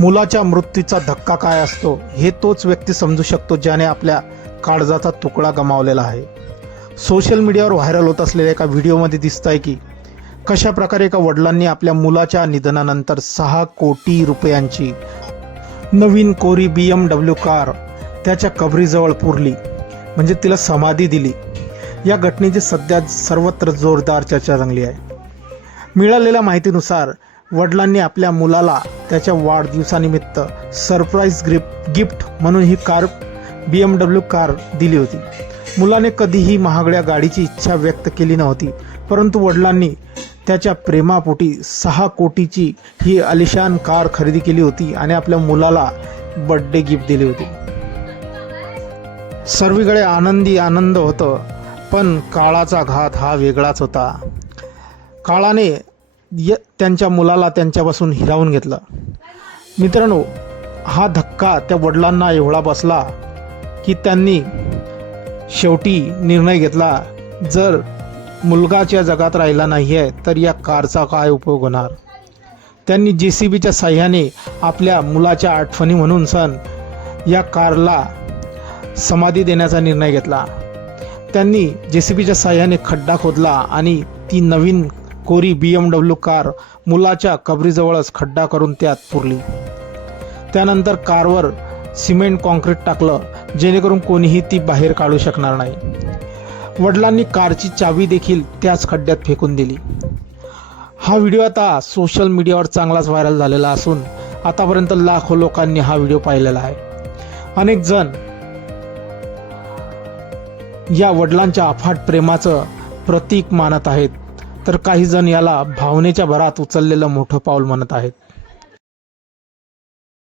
मुलाच्या मृत्यूचा धक्का काय असतो हे तोच व्यक्ती समजू शकतो ज्याने आपल्या काळजाचा तुकडा गमावलेला आहे. सोशल मीडियावर व्हायरल होत असलेल्या एका व्हिडिओमध्ये दिसत आहे की कशा प्रकारे एका वडिलांनी आपल्या मुलाच्या निधनानंतर सहा कोटी रुपयांची नवीन कोरी बी एम डब्ल्यू कार त्याच्या कबरीजवळ पुरली म्हणजे तिला समाधी दिली. या घटनेची सध्या सर्वत्र जोरदार चर्चा रंगली आहे. मिळालेल्या माहितीनुसार वडिलांनी आपल्या मुलाला त्याच्या वाढदिवसानिमित्त सरप्राईज गिफ्ट गिफ्ट म्हणून ही car B M W car दिली होती. मुलाने कधीही महागड्या गाडीची इच्छा व्यक्त केली नव्हती परंतु वडिलांनी त्याच्या प्रेमापोटी सहा कोटीची ही अलिशान कार खरेदी केली होती आणि आपल्या मुलाला बर्थडे गिफ्ट दिली होती. सर्वीकडे आनंदी आनंद होतं पण काळाचा घात हा वेगळाच होता. काळाने य त्यांच्या मुलाला त्यांच्यापासून हिरावून घेतलं. मित्रांनो हा धक्का त्या वडिलांना एवढा बसला की त्यांनी शेवटी निर्णय घेतला जर मुलगाच्या जगात राहिला नाही आहे तर या कारचा काय उपयोग होणार? त्यांनी जे सी बीच्या साह्याने आपल्या मुलाच्या आठवणी म्हणून सण या कारला समाधी देण्याचा निर्णय घेतला. त्यांनी जे सी बीच्या साह्याने खड्डा खोदला आणि ती नवीन कोरी बी एम डब्ल्यू कार मुलाच्या कबरीजवळच खड्डा करून त्यात पुरली. त्यानंतर कारवर सिमेंट कॉन्क्रीट टाकलं जेणेकरून कोणीही ती बाहेर काढू शकणार नाही. वडिलांनी कारची चावी देखील त्याच खड्ड्यात फेकून दिली. हा व्हिडिओ आता सोशल मीडियावर चांगलाच व्हायरल झालेला असून आतापर्यंत लाखो लोकांनी हा व्हिडिओ पाहिलेला आहे. अनेक जण या वडिलांच्या अफाट प्रेमाचं प्रतीक मानत आहेत. तर काही जण याला भावनेच्या भरात उचललेलं मोठं पाऊल म्हणत आहेत.